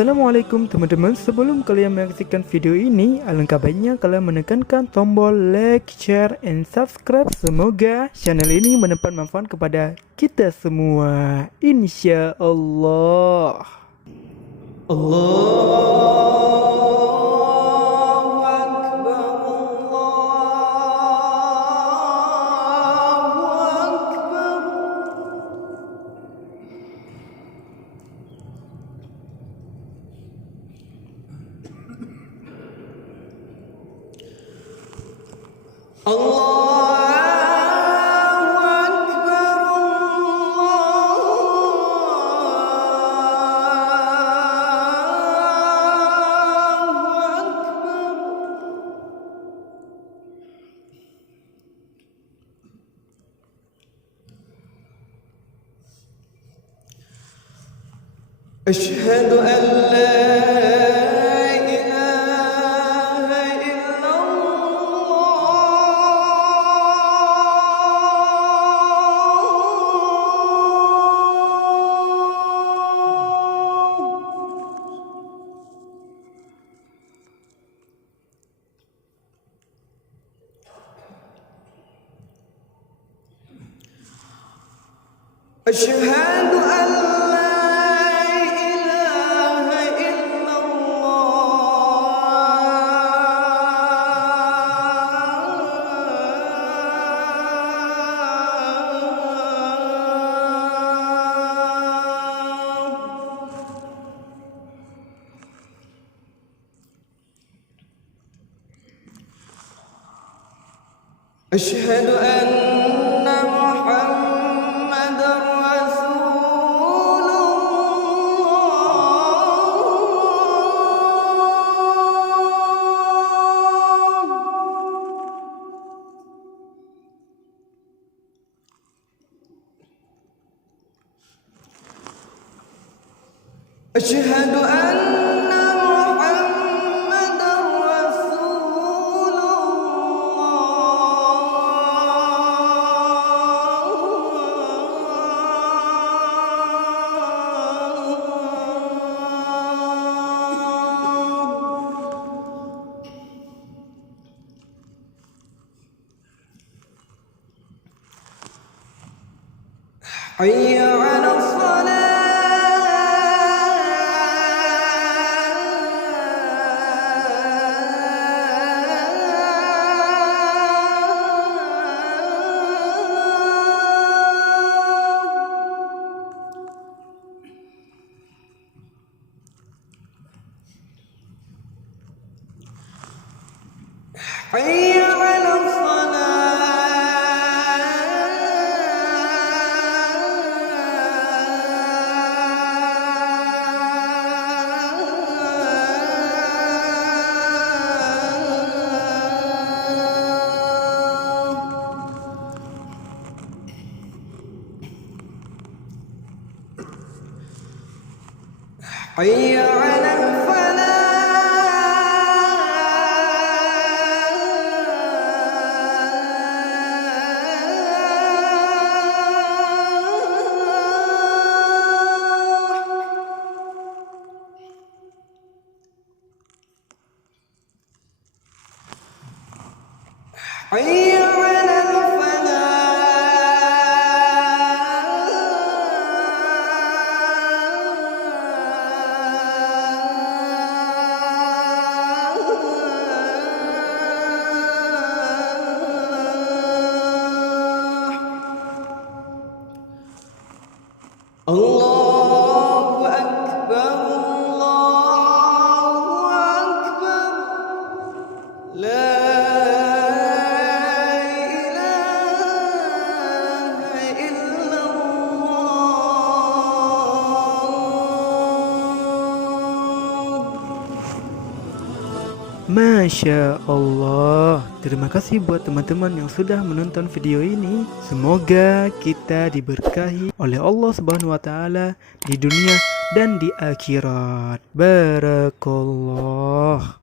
Assalamualaikum teman-teman, sebelum kalian menyaksikan video ini, alangkah baiknya kalian menekankan tombol like, share, and subscribe. Semoga channel ini mendapat manfaat kepada kita semua, insya Allah. أشهد أن لا إله إلا الله أشهد أن أشهد أن محمد رسول الله أشهد أن محمد رسول حي على الصلاة حي على حي على حي على الله أكبر الله أكبر لا إله إلا الله. Masya Allah. Terima kasih buat teman-teman yang sudah menonton video ini. Semoga kita diberkahi oleh Allah Subhanahu wa taala di dunia dan di akhirat. Barakallah.